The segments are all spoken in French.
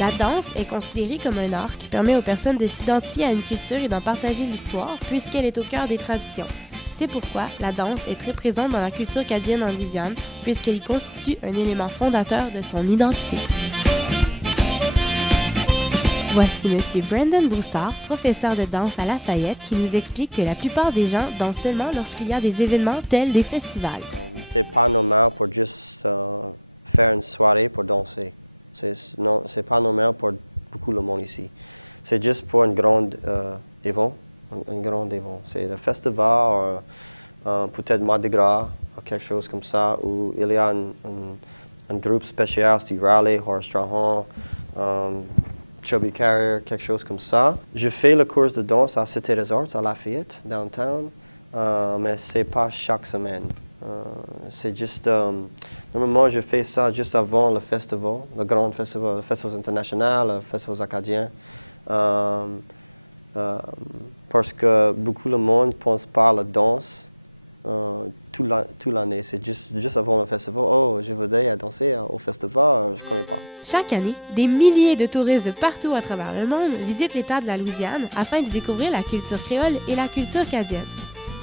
La danse est considérée comme un art qui permet aux personnes de s'identifier à une culture et d'en partager l'histoire, puisqu'elle est au cœur des traditions. C'est pourquoi la danse est très présente dans la culture acadienne en Louisiane, puisqu'elle y constitue un élément fondateur de son identité. Voici M. Brandon Broussard, professeur de danse à Lafayette, qui nous explique que la plupart des gens dansent seulement lorsqu'il y a des événements tels des festivals. C'est pas normal pour juste faire une soirée pour danser. C'est pas normal pour beaucoup de monde ici. C'est juste pour un grand événement. C'est le festival, peut-être Mardi Gras, ou quelque chose comme ça, où il y a un groupe spécial, style Raleigh, Horace Strahan, Chubby Carrier, quelque chose comme ça. Je fais le cours de danse à Cité des Arts, à Lafayette, downtown, mais c'est pas chaque semaine. C'est juste, normalement, je fais ça juste avant le festival, le grand festival, le festival international, le festival acadien. Parce que beaucoup de monde ne pense pas à la danse toute l'année. C'est juste avant le festival. Oh, je voudrais danser au festival, je ne connais pas. Chaque année, des milliers de touristes de partout à travers le monde visitent l'État de la Louisiane afin de découvrir la culture créole et la culture acadienne.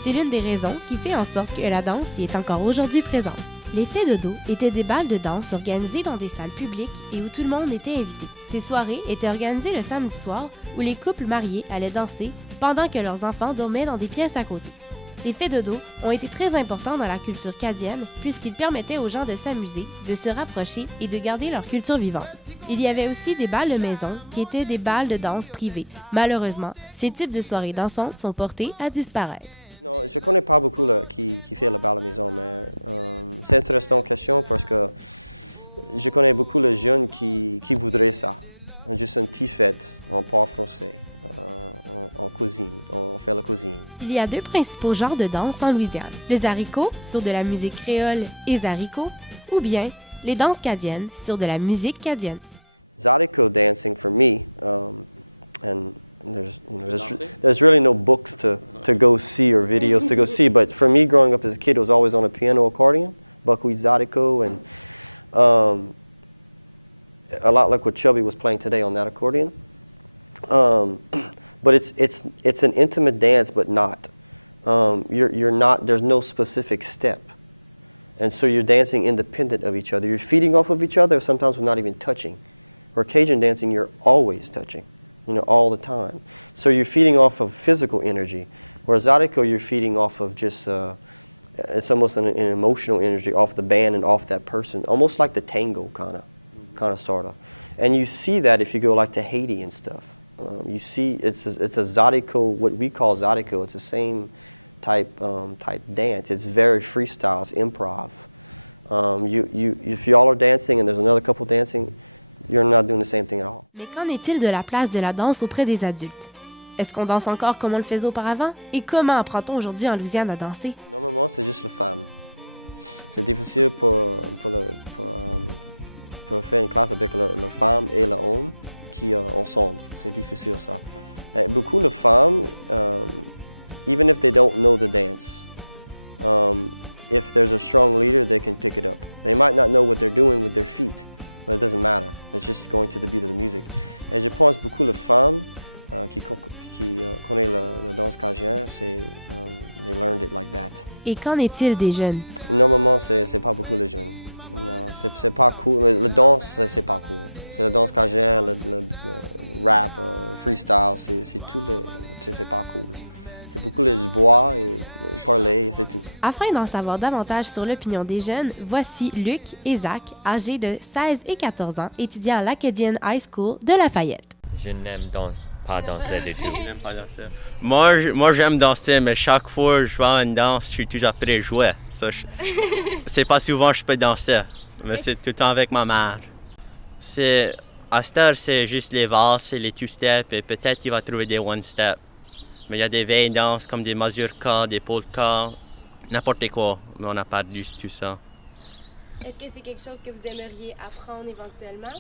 C'est l'une des raisons qui fait en sorte que la danse y est encore aujourd'hui présente. Les Fées de dos étaient des balles de danse organisées dans des salles publiques et où tout le monde était invité. Ces soirées étaient organisées le samedi soir où les couples mariés allaient danser pendant que leurs enfants dormaient dans des pièces à côté. Les Fées de dos ont été très importants dans la culture acadienne puisqu'ils permettaient aux gens de s'amuser, de se rapprocher et de garder leur culture vivante. Il y avait aussi des balles de maison qui étaient des balles de danse privées. Malheureusement, ces types de soirées dansantes sont portés à disparaître. Non, je ne connais pas beaucoup qui fait le bal à la maison, mais c'est intéressant question parce que je connais beaucoup de jeunes qui voudraient ça. Juste une petite fête, on parle français, en cuisine, on fait la cuisine. Il y a deux principaux genres de danse en Louisiane. Le zariko, sur de la musique créole et zariko, ou bien les danses cadiennes, sur de la musique cadienne. Zariko dancing for me, and there's really no books to go see or videos to go see, but for me growing up as a kid, it was always on a piano accordion, buckwheat zariko, and a lot like what Chubby was playing today on that accordion. But it's an intimate dance, but not. You're not. There's no specific step, and so you're dancing independent of each other. You're feeding off of each other. Sometimes we're not even touching. Where Cajun dancing, you're always touching, all the time. So you're feeding off of physical energy. Whereas Zydeco, you're feeding off of just it's almost an emotional energy off the band and off that person, almost like the tango kind of sort of. And you see that if you go like to Haiti and stuff. You see it's a Zydeco, what we call Zydeco. It's the same type dance. It's very freestyle, it's improv. If y'all are dancing and there's another couple dancing, you're not doing the same thing at all. Mais qu'en est-il de la place de la danse auprès des adultes? Est-ce qu'on danse encore comme on le faisait auparavant? Et comment apprend-on aujourd'hui en Louisiane à danser? Normalement, c'est juste les femmes. C'est difficile pour faire une classe avec les femmes et les hommes qui ensemble. C'est difficile ça. Et beaucoup de femmes, even if they don't know the dance, if there's a strong leader, they can pick it up. They might not know what they're doing with their feet, but it doesn't matter. It's just going to the beat of the music. Et je pense beaucoup de femmes qui connaissent la danse cajun, they learned it like that. Et qu'en est-il des jeunes? Normalement, c'est pas beaucoup les jeunes. Non, c'est pas cool. La danse, c'est pas cool. C'est la danse cajun, le rap, freestyle, c'est tout c'est pas cool. C'est beaucoup les bois et parler, c'est tout. Afin d'en savoir davantage sur l'opinion des jeunes, voici Luc et Zach, âgés de 16 et 14 ans, étudiants à l'Acadian High School de Lafayette. Je n'aime pas danser du tout. Je n'aime pas danser. Moi, j'aime danser, mais chaque fois que je vais à une danse, je suis toujours prêt à jouer. C'est pas souvent que je peux danser, mais c'est tout le temps avec ma mère. À cette heure, c'est juste les valses et les two-step, et peut-être qu'il va trouver des one-step. Mais il y a des vieilles danses comme des mazurkas, des polkas, n'importe quoi, mais on n'a pas perdu tout ça. Est-ce que c'est quelque chose que vous aimeriez apprendre éventuellement?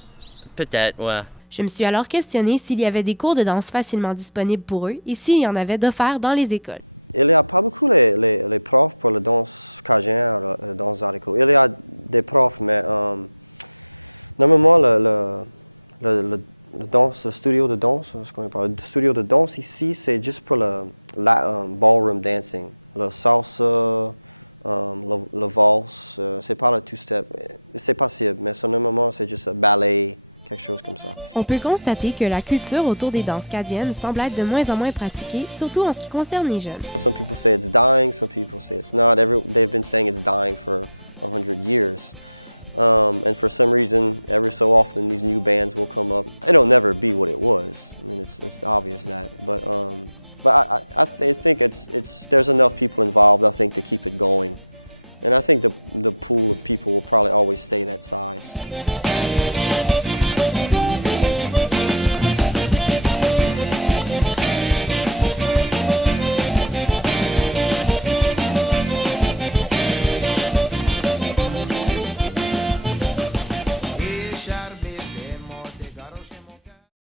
Peut-être, ouais. Je me suis alors questionné s'il y avait des cours de danse facilement disponibles pour eux et s'il y en avait d'offerts dans les écoles. Il n'y a pas beaucoup les profs pour la danse cajun, la danse zariko. Il y a des profs, mais normalement, le studio de danse, ce qu'on parle. Le studio de danse ici, c'est juste pour le ballroom dancing. Le salsa, le valse, c'est pas le two-step. C'est possible, mais normalement, c'est juste un ballet, quelque chose comme ça. On peut constater que la culture autour des danses cadiennes semble être de moins en moins pratiquée, surtout en ce qui concerne les jeunes. Some people say it's dying, some people say it's not. They've been saying it's dying for 100 years. And for some reason, every so often, these new bands will come up. It'll never be what it was. I mean, it's obvious that. But I think there's enough people involved, I think, to keep it going. And I think the pool of people will probably always stay that size.